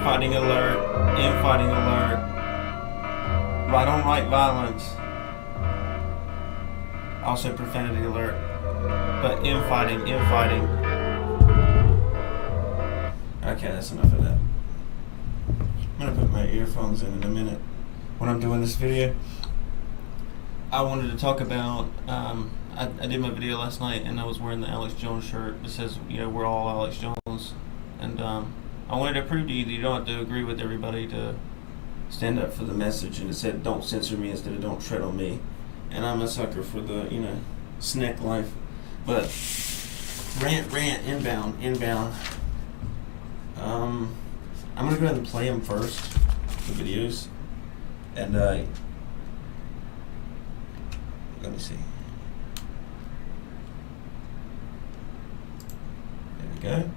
Infighting alert. Infighting alert. Right on right violence. Also profanity alert. But infighting. Okay, that's enough of that. I'm gonna put my earphones in a minute when I'm doing this video. I wanted to talk about, I did my video last night and I was wearing the Alex Jones shirt that says, you know, we're all Alex Jones. And I wanted to prove to you that you don't have to agree with everybody to stand up for the message. And it said, don't censor me instead of don't tread on me. And I'm a sucker for the, you know, snack life. But rant, inbound. I'm going to go ahead and play them first, the videos. And let me see. There we go.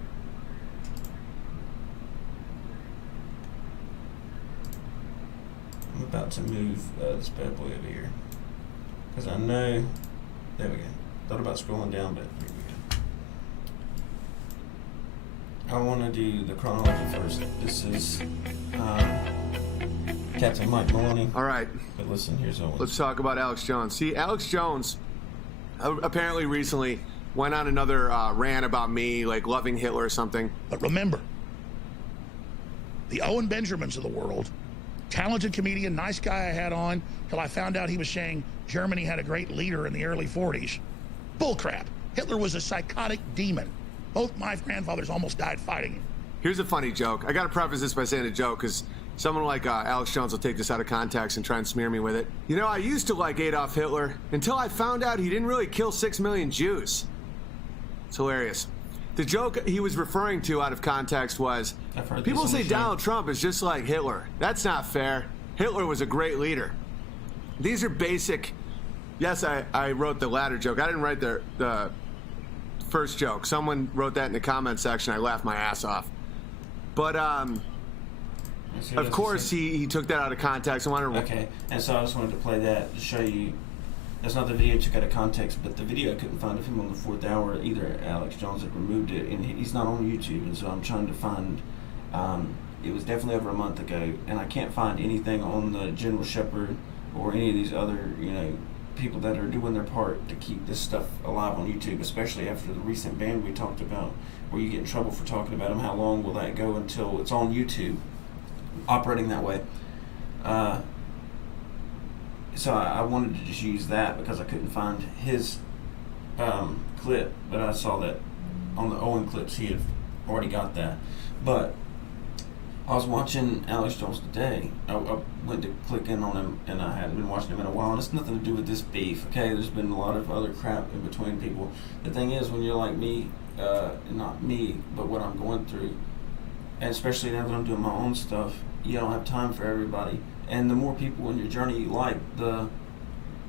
I'm about to move this bad boy over here. Because I know, there we go. Thought about scrolling down, but here we go. I want to do the chronology first. This is Captain Mike Maloney. All right. But listen, here's Owen. Let's talk about Alex Jones. See, Alex Jones apparently recently went on another rant about me, like loving Hitler or something. But remember, the Owen Benjamins of the world, talented comedian, nice guy I had on, till I found out he was saying Germany had a great leader in the early 40s. Bullcrap. Hitler was a psychotic demon. Both my grandfathers almost died fighting him. Here's a funny joke. I got to preface this by saying a joke, because someone like Alex Jones will take this out of context and try and smear me with it. You know, I used to like Adolf Hitler until I found out he didn't really kill 6 million Jews. It's hilarious. The joke he was referring to out of context was, people say Donald Trump is just like Hitler. That's not fair. Hitler was a great leader. These are basic. Yes, I wrote the latter joke. I didn't write the first joke. Someone wrote that in the comment section. I laughed my ass off. But of course he took that out of context. Okay, and so I just wanted to play that to show you. That's not the video I took out of context, but the video I couldn't find of him on the 4th hour either. Alex Jones had removed it, and he's not on YouTube, and so I'm trying to find. It was definitely over a month ago, and I can't find anything on the General Shepherd or any of these other, you know, people that are doing their part to keep this stuff alive on YouTube, especially after the recent ban we talked about, where you get in trouble for talking about them. How long will that go until it's on YouTube, operating that way? So I wanted to just use that because I couldn't find his clip, but I saw that on the Owen clips he had already got that. But I was watching Alex Jones today. I went to click in on him, and I hadn't been watching him in a while, and it's nothing to do with this beef, okay? There's been a lot of other crap in between people. The thing is, when you're like me, not me, but what I'm going through, and especially now that I'm doing my own stuff, you don't have time for everybody. And the more people in your journey you like,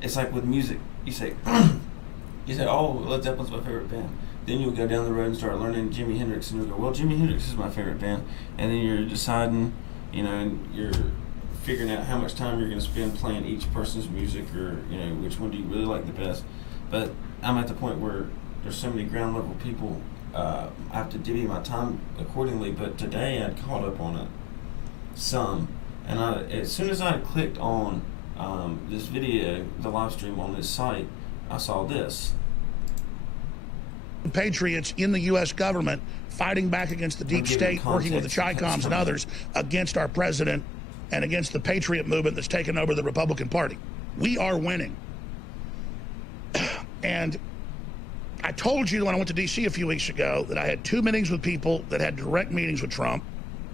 it's like with music. You say, oh, Led Zeppelin's my favorite band. Then you'll go down the road and start learning Jimi Hendrix, and you'll go, well, Jimi Hendrix is my favorite band. And then you're deciding, you know, and you're figuring out how much time you're going to spend playing each person's music, or, you know, which one do you really like the best. But I'm at the point where there's so many ground level people, I have to divvy my time accordingly. But today I'd caught up on it some. And as soon as I clicked on this video, the live stream on this site, I saw this. Patriots in the U.S. government fighting back against the deep state, working with the Chi-Coms and others against our president and against the Patriot movement that's taken over the Republican Party. We are winning. And I told you when I went to D.C. a few weeks ago that I had 2 meetings with people that had direct meetings with Trump.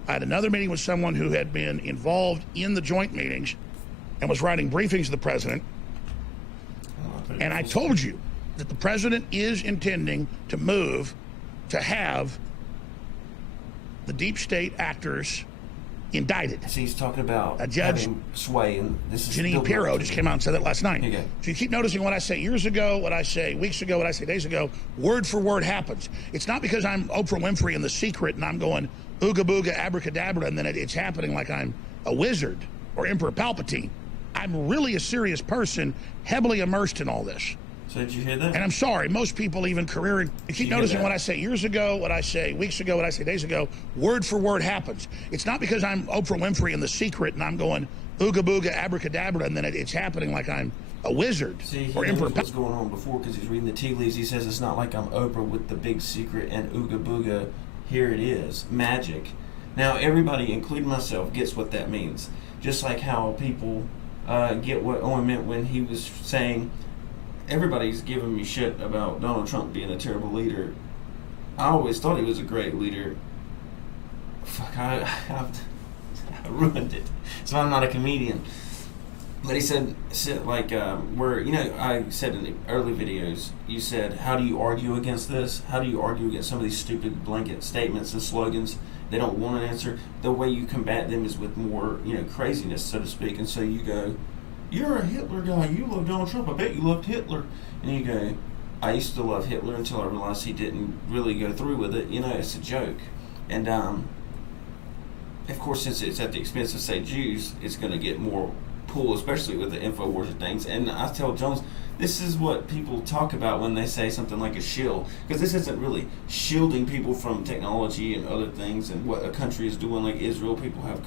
I had another meeting with someone who had been involved in the joint meetings and was writing briefings to the president. And I told you that the president is intending to move to have the deep state actors indicted. So he's talking about a judge sway, and this is Jeanine Pirro just came out and said that last night. Okay. So you keep noticing what I say years ago, what I say weeks ago, what I say days ago, word for word happens. It's not because I'm Oprah Winfrey in The Secret and I'm going ooga booga abracadabra and then it's happening like I'm a wizard or Emperor Palpatine. I'm really a serious person, heavily immersed in all this. So did you hear that? And I'm sorry, most people, even career, you keep noticing what I say years ago, what I say weeks ago, what I say days ago, word for word happens. It's not because I'm Oprah Winfrey in The Secret and I'm going ooga booga abracadabra and then it's happening like I'm a wizard. See, he or knows Emperor. what's going on before because he's reading the tea leaves. He says it's not like I'm Oprah with the big secret and ooga booga. Here it is, magic. Now everybody, including myself, gets what that means. Just like how people get what Owen meant when he was saying, everybody's giving me shit about Donald Trump being a terrible leader. I always thought he was a great leader. Fuck, I ruined it. So I'm not a comedian. But he said like, where, you know, I said in the early videos, you said, how do you argue against this? How do you argue against some of these stupid blanket statements and slogans? They don't want an answer. The way you combat them is with more, you know, craziness, so to speak. And so you go, you're a Hitler guy. You love Donald Trump. I bet you loved Hitler. And you go, I used to love Hitler until I realized he didn't really go through with it. You know, it's a joke. And, of course, since it's at the expense of, say, Jews, it's going to get more pull, especially with the InfoWars and things. And I tell Jones, this is what people talk about when they say something like a shield, because this isn't really shielding people from technology and other things and what a country is doing. Like Israel, people have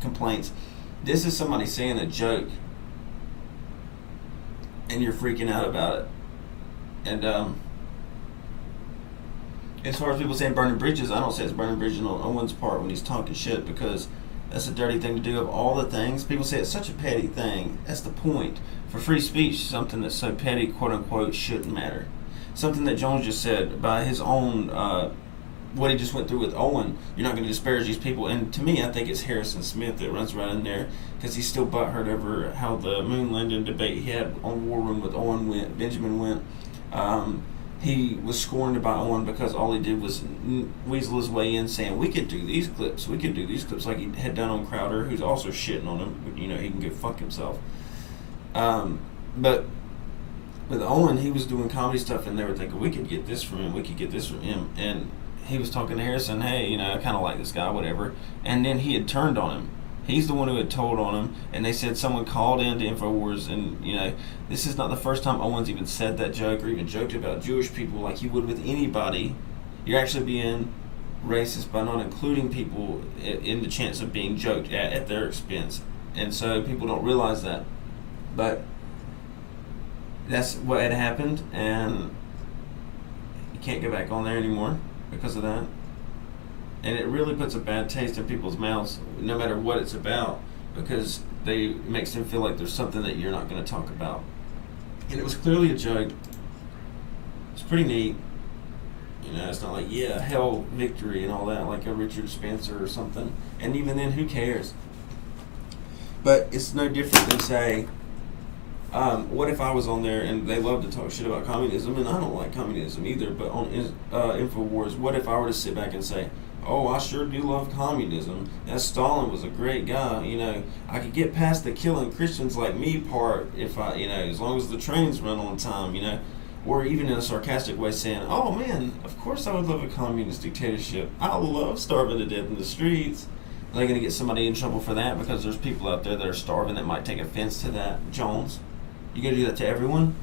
complaints. This is somebody saying a joke, and you're freaking out about it. And as far as people saying burning bridges, I don't say it's burning bridges on Owen's part when he's talking shit, because that's a dirty thing to do. Of all the things, people say it's such a petty thing. That's the point. For free speech, something that's so petty, quote unquote, shouldn't matter. Something that Jones just said by his own, what he just went through with Owen, you're not going to disparage these people. And to me, I think it's Harrison Smith that runs right in there, because he's still butthurt over how the moon landing debate he had on War Room with Owen Benjamin went. He was scorned by Owen because all he did was weasel his way in, saying we could do these clips, like he had done on Crowder, who's also shitting on him. You know, he can go fuck himself. But with Owen, he was doing comedy stuff, and they were thinking we could get this from him, and he was talking to Harrison, hey, you know, I kind of like this guy, whatever. And then he had turned on him. He's the one who had told on him, and they said someone called in to InfoWars, and, you know, this is not the first time Owens even said that joke or even joked about Jewish people like he would with anybody. You're actually being racist by not including people in the chance of being joked at their expense. And so people don't realize that. But that's what had happened, and you can't go back on there anymore because of that. And it really puts a bad taste in people's mouths, no matter what it's about, because it makes them feel like there's something that you're not going to talk about. And it was clearly a joke. It's pretty neat. You know, it's not like, yeah, hell, victory and all that, like a Richard Spencer or something. And even then, who cares? But it's no different than, say, what if I was on there and they love to talk shit about communism, and I don't like communism either, but on InfoWars, what if I were to sit back and say, oh, I sure do love communism. That Stalin was a great guy. You know, I could get past the killing Christians like me part if I, you know, as long as the trains run on time, you know. Or even in a sarcastic way saying, oh man, of course I would love a communist dictatorship. I love starving to death in the streets. Are they going to get somebody in trouble for that because there's people out there that are starving that might take offense to that? Jones, you going to do that to everyone?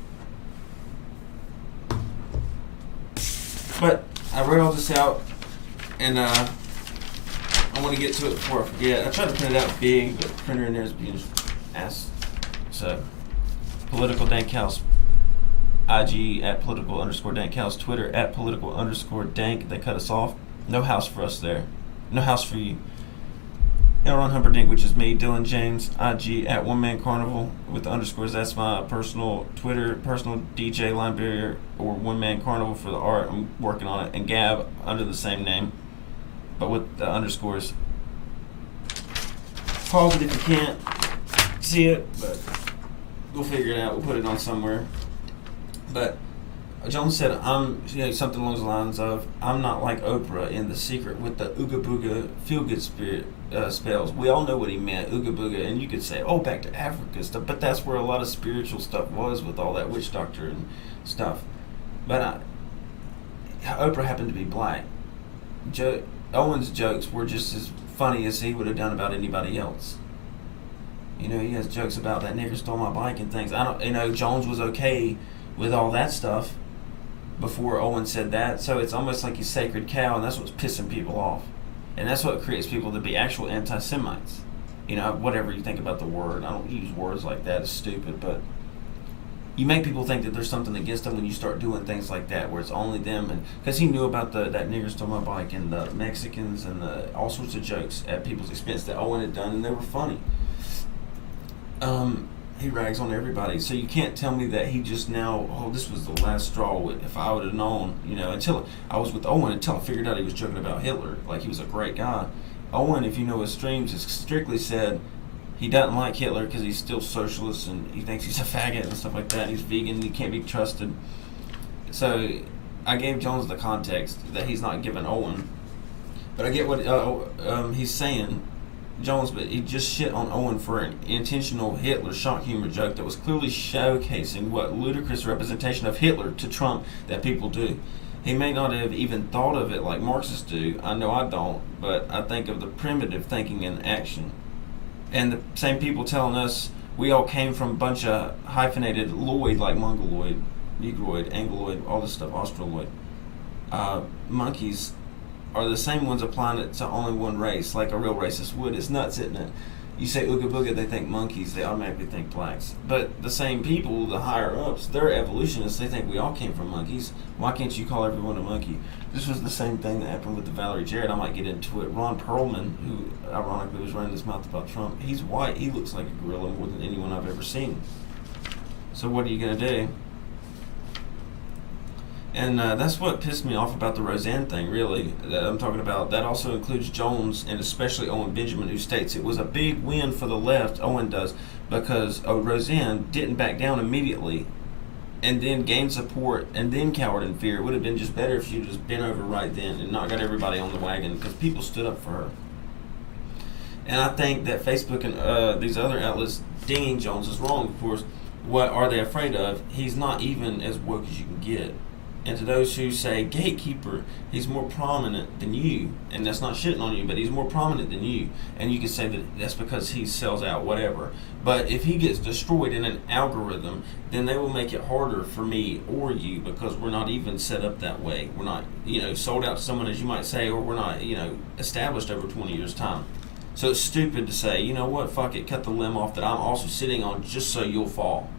But I wrote all this out. And I want to get to it before I forget. I tried to print it out big, but the printer in there is being ass. So, Political Dank House, IG at political_Dank House, Twitter at political_Dank. They cut us off. No house for us there. No house for you. Aaron Humperdinck, which is me, Dylan James, IG at One Man Carnival with the underscores. That's my personal Twitter, personal DJ Line Barrier, or One Man Carnival for the art. I'm working on it. And Gab under the same name, but with the underscores. Pause it if you can't see it, but we'll figure it out. We'll put it on somewhere. But Jones said, something along the lines of, I'm not like Oprah in The Secret with the ooga booga feel good spirit spells. We all know what he meant, ooga booga, and you could say, oh, back to Africa stuff, but that's where a lot of spiritual stuff was with all that witch doctor and stuff. But Oprah happened to be black. Owen's jokes were just as funny as he would have done about anybody else. You know, he has jokes about that nigger stole my bike and things. I don't, you know, Jones was okay with all that stuff before Owen said that. So it's almost like he's sacred cow, and that's what's pissing people off. And that's what creates people to be actual anti-Semites. You know, whatever you think about the word. I don't use words like that. It's stupid, but you make people think that there's something against them when you start doing things like that, where it's only them. And because he knew about that nigger stole my bike and the Mexicans and all sorts of jokes at people's expense that Owen had done, and they were funny. He rags on everybody, so you can't tell me that he just now, oh, this was the last straw. If I would have known, you know, until I was with Owen, until I figured out he was joking about Hitler, like he was a great guy. Owen, if you know his streams, has strictly said he doesn't like Hitler because he's still socialist and he thinks he's a faggot and stuff like that. He's vegan, he can't be trusted. So I gave Jones the context that he's not giving Owen, but I get what he's saying. Jones, but he just shit on Owen for an intentional Hitler shock humor joke that was clearly showcasing what ludicrous representation of Hitler to Trump that people do. He may not have even thought of it like Marxists do. I know I don't, but I think of the primitive thinking in action. And the same people telling us we all came from a bunch of hyphenated Lloyd, like Mongoloid, Negroid, Angloid, all this stuff, Australoid. Monkeys are the same ones applying it to only one race, like a real racist would. It's nuts, isn't it? You say Ooga Booga, they think monkeys, they automatically think blacks. But the same people, the higher ups, they're evolutionists, they think we all came from monkeys. Why can't you call everyone a monkey? This was the same thing that happened with the Valerie Jarrett. I might get into it. Ron Perlman, who ironically was running his mouth about Trump, he's white. He looks like a gorilla more than anyone I've ever seen. So what are you going to do? And that's what pissed me off about the Roseanne thing, really, that I'm talking about. That also includes Jones and especially Owen Benjamin, who states it was a big win for the left, Owen does, because Roseanne didn't back down immediately and then gained support and then cowered in fear. It would have been just better if she had just been over right then and not got everybody on the wagon, because people stood up for her. And I think that Facebook and these other outlets dinging Jones is wrong, of course. What are they afraid of? He's not even as woke as you can get. And to those who say, gatekeeper, he's more prominent than you, and that's not shitting on you, but he's more prominent than you, and you can say that that's because he sells out, whatever. But if he gets destroyed in an algorithm, then they will make it harder for me or you, because we're not even set up that way. We're not, sold out to someone, as you might say, or we're not, established over 20 years' time. So it's stupid to say, you know what, fuck it, cut the limb off that I'm also sitting on just so you'll fall.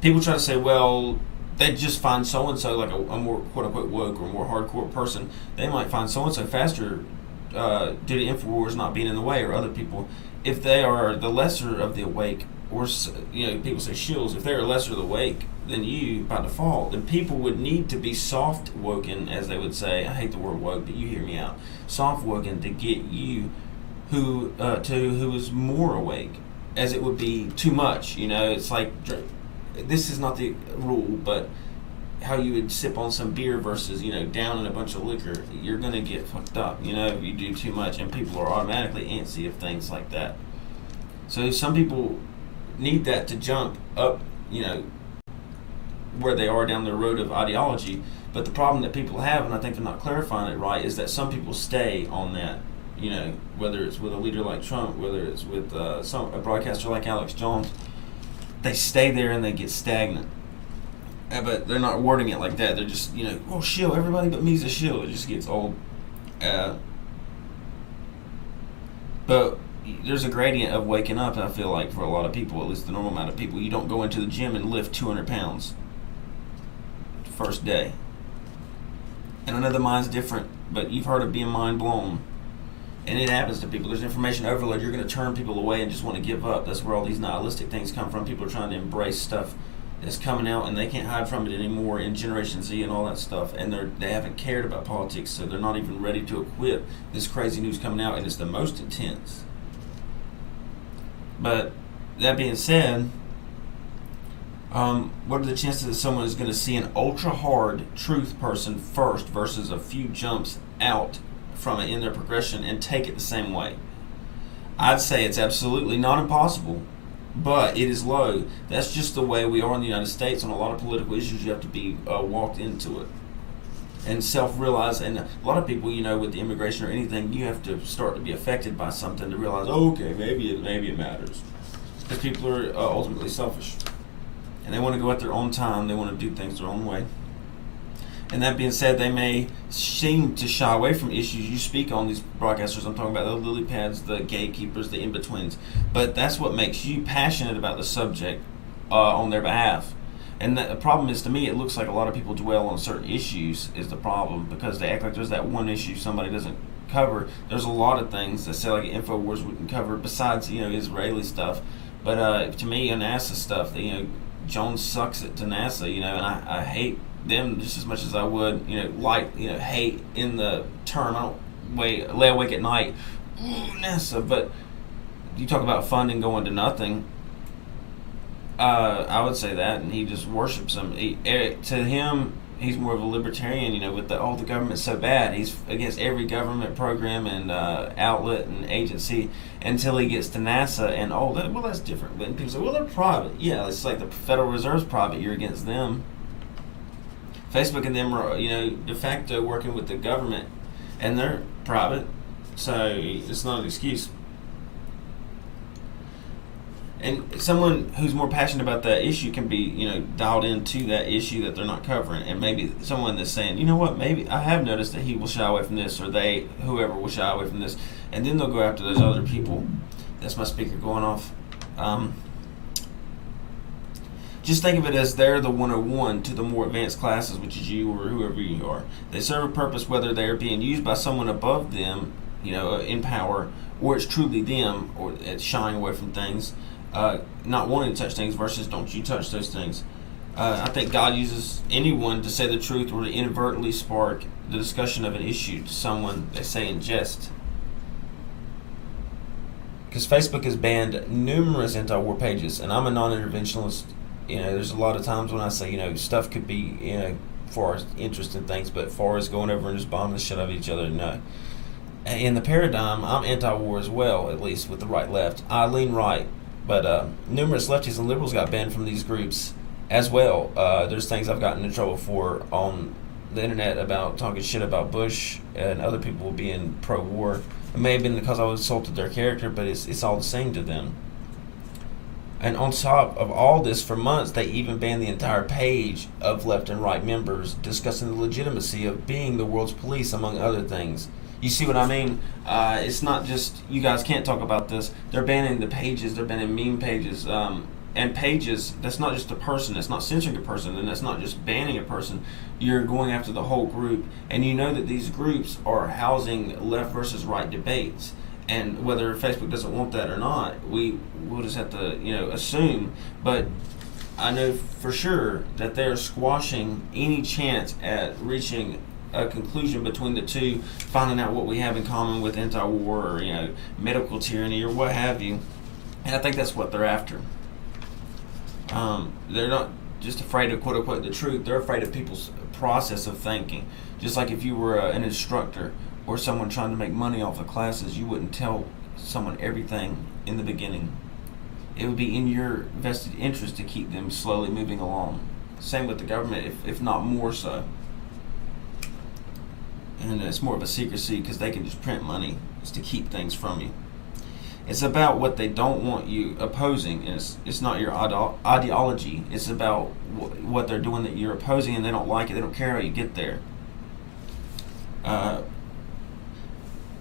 People try to say, well, they just find so-and-so like a more quote-unquote woke or more hardcore person. They might find so-and-so faster due to InfoWars not being in the way, or other people. If they are the lesser of the awake, or people say shills, if they're lesser of the awake than you by default, then people would need to be soft woken, as they would say. I hate the word woke, but you hear me out. Soft woken to get you who is more awake, as it would be too much. It's like, this is not the rule, but how you would sip on some beer versus, down in a bunch of liquor, you're going to get fucked up, if you do too much, and people are automatically antsy of things like that. So some people need that to jump up, where they are down the road of ideology. But the problem that people have, and I think they're not clarifying it right, is that some people stay on that, whether it's with a leader like Trump, whether it's with a broadcaster like Alex Jones. They stay there and they get stagnant. But they're not wording it like that. They're just, oh, shill, everybody but me's a shill. It just gets old. But there's a gradient of waking up, I feel like, for a lot of people, at least the normal amount of people. You don't go into the gym and lift 200 pounds first day. And I know the mind's different, but you've heard of being mind blown. And it happens to people. There's information overload. You're going to turn people away and just want to give up. That's where all these nihilistic things come from. People are trying to embrace stuff that's coming out, and they can't hide from it anymore in Generation Z and all that stuff. And they haven't cared about politics, so they're not even ready to equip this crazy news coming out, and it's the most intense. But that being said, what are the chances that someone is going to see an ultra-hard truth person first versus a few jumps out from it in their progression and take it the same way? I'd say it's absolutely not impossible, but it is low. That's just the way we are in the United States. On a lot of political issues, you have to be walked into it. and self-realize. And a lot of people, with the immigration or anything, you have to start to be affected by something to realize, okay, maybe it matters. Because people are ultimately selfish, and they want to go at their own time. They want to do things their own way. And that being said, they may seem to shy away from issues you speak on, these broadcasters. I'm talking about the lily pads, the gatekeepers, the in-betweens. But that's what makes you passionate about the subject on their behalf. And the problem is, to me, it looks like a lot of people dwell on certain issues is the problem, because they act like there's that one issue somebody doesn't cover. There's a lot of things that say, like InfoWars wouldn't cover, besides, Israeli stuff. But to me, NASA stuff, Jones sucks it to NASA, and I hate them just as much as I would, hate in the term. I don't lay awake at night, ooh, NASA. But you talk about funding going to nothing. I would say that, and he just worships them. To him, he's more of a libertarian, with the government's so bad. He's against every government program and outlet and agency until he gets to NASA, and that's different. But people say, well, they're private. Yeah, it's like the Federal Reserve's private. You're against them. Facebook and them are, de facto working with the government, and they're private, so it's not an excuse. And someone who's more passionate about that issue can be, dialed into that issue that they're not covering. And maybe someone that's saying, you know what, maybe I have noticed that he will shy away from this, or whoever will shy away from this. And then they'll go after those other people. That's my speaker going off. Just think of it as they're the 101 to the more advanced classes, which is you or whoever you are. They serve a purpose, whether they are being used by someone above them, in power, or it's truly them, or it's shying away from things. Not wanting to touch things versus don't you touch those things. I think God uses anyone to say the truth or to inadvertently spark the discussion of an issue to someone they say in jest. Because Facebook has banned numerous anti-war pages, and I'm a non-interventionalist. There's a lot of times when I say, stuff could be, for our interest in things, but far as going over and just bombing the shit out of each other, no. In the paradigm, I'm anti-war as well, at least with the right-left. I lean right. But numerous lefties and liberals got banned from these groups as well. There's things I've gotten in trouble for on the internet about talking shit about Bush and other people being pro-war. It may have been because I insulted their character, but it's all the same to them. And on top of all this, for months, they even banned the entire page of left and right members discussing the legitimacy of being the world's police, among other things. You see what I mean? It's not just, you guys can't talk about this. They're banning the pages. They're banning meme pages. And pages, that's not just a person. That's not censoring a person. And that's not just banning a person. You're going after the whole group. And you know that these groups are housing left versus right debates. And whether Facebook doesn't want that or not, we'll just have to, assume. But I know for sure that they're squashing any chance at reaching a conclusion between the two, finding out what we have in common with anti-war or medical tyranny or what have you. And I think that's what they're after. They're not just afraid of quote unquote the truth. They're afraid of people's process of thinking. Just like if you were an instructor or someone trying to make money off of classes, you wouldn't tell someone everything in the beginning. It would be in your vested interest to keep them slowly moving along. Same with the government, if not more so. And it's more of a secrecy because they can just print money just to keep things from you. It's about what they don't want you opposing. And it's not your ideology. It's about what they're doing that you're opposing, and they don't like it. They don't care how you get there.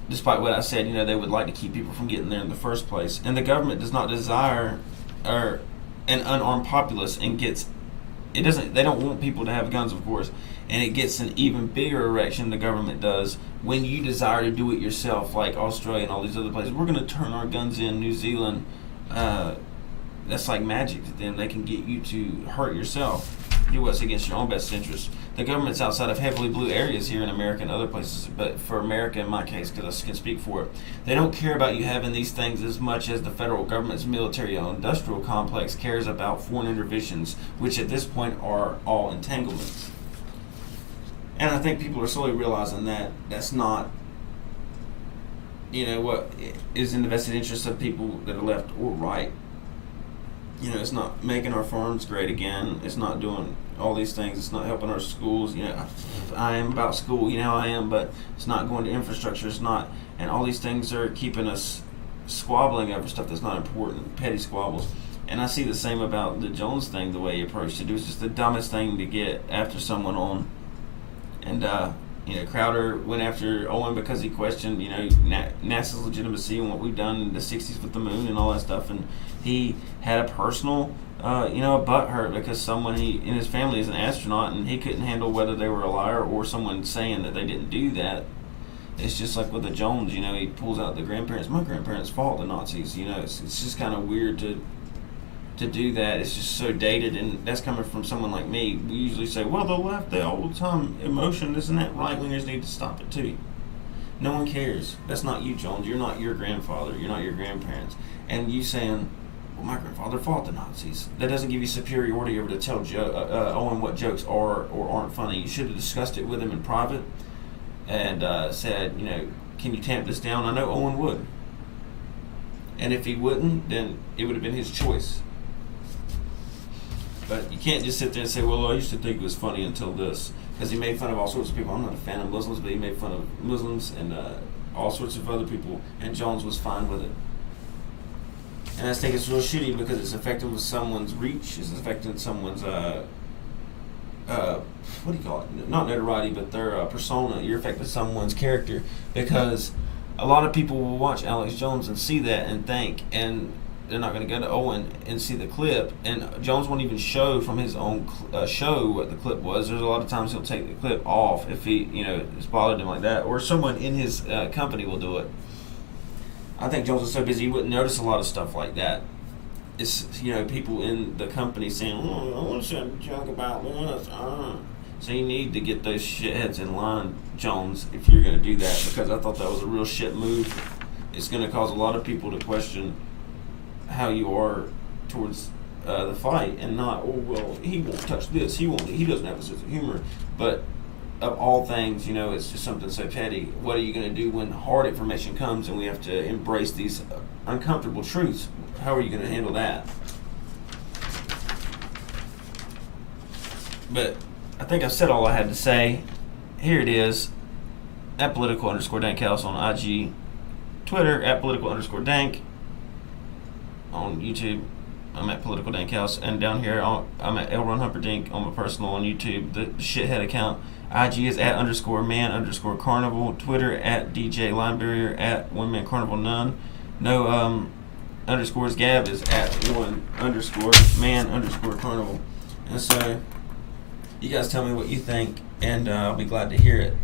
Despite what I said, they would like to keep people from getting there in the first place. And the government does not desire an unarmed populace, and they don't want people to have guns, of course. And it gets an even bigger erection, the government does, when you desire to do it yourself, like Australia and all these other places. We're going to turn our guns in. New Zealand, that's like magic to them. They can get you to hurt yourself, do what's against your own best interest. The government's outside of heavily blue areas here in America and other places, but for America, in my case, because I can speak for it, they don't care about you having these things as much as the federal government's military-industrial complex cares about foreign interventions, which at this point are all entanglements. And I think people are slowly realizing that that's not, what is in the vested interest of people that are left or right. It's not making our farms great again. It's not doing all these things. It's not helping our schools. You know, I am about school. You know, I am, but it's not going to infrastructure. It's not, and all these things are keeping us squabbling over stuff that's not important, petty squabbles. And I see the same about the Jones thing. The way he approached it, it was just the dumbest thing to get after someone on. And you know, Crowder went after Owen because he questioned, you know, NASA's legitimacy and what we've done in the '60s with the moon and all that stuff. And he had a personal, you know, a butt hurt because someone in his family is an astronaut, and he couldn't handle whether they were a liar or someone saying that they didn't do that. It's just like with the Jones, you know, he pulls out the grandparents. My grandparents fought the Nazis. You know, it's just kind of weird to do that. It's just so dated, and that's coming from someone like me. We usually say, well, the left, they all the time, emotion, this and that. Right-wingers need to stop it too. No one cares. That's not you, Jones. You're not your grandfather. You're not your grandparents. And you saying, well, my grandfather fought the Nazis. That doesn't give you superiority over to tell Owen what jokes are or aren't funny. You should have discussed it with him in private and said, you know, can you tamp this down? I know Owen would. And if he wouldn't, then it would have been his choice. But you can't just sit there and say, well, I used to think it was funny until this. Because he made fun of all sorts of people. I'm not a fan of Muslims, but he made fun of Muslims and all sorts of other people. And Jones was fine with it. And I think it's real shitty because it's affecting someone's reach. It's affecting someone's, what do you call it? Not notoriety, but their persona. You're affecting someone's character. Because a lot of people will watch Alex Jones and see that and think, and they're not going to go to Owen and see the clip. And Jones won't even show from his own show what the clip was. There's a lot of times he'll take the clip off if he, you know, it's bothered him like that. Or someone in his company will do it. I think Jones is so busy he wouldn't notice a lot of stuff like that. It's, you know, people in the company saying, oh, I want to joke about this. So you need to get those shitheads in line, Jones, if you're going to do that. Because I thought that was a real shit move. It's going to cause a lot of people to question how you are towards the fight, and not, oh, well, he won't touch this, he doesn't have a sense of humor. But of all things, you know, it's just something so petty. What are you going to do when hard information comes and we have to embrace these uncomfortable truths? How are you going to handle that? But I think I've said all I had to say. Here it is, at political_dankhouse on IG, Twitter, at political_dank. On YouTube, I'm at Political Dank House, and down here I'm at Elron Humperdinck on my personal on YouTube, the shithead account. IG is at _man_carnival. Twitter at DJ Linebarrier, at one man carnival none. No underscores. Gab is at _man_carnival. And so you guys tell me what you think, and I'll be glad to hear it.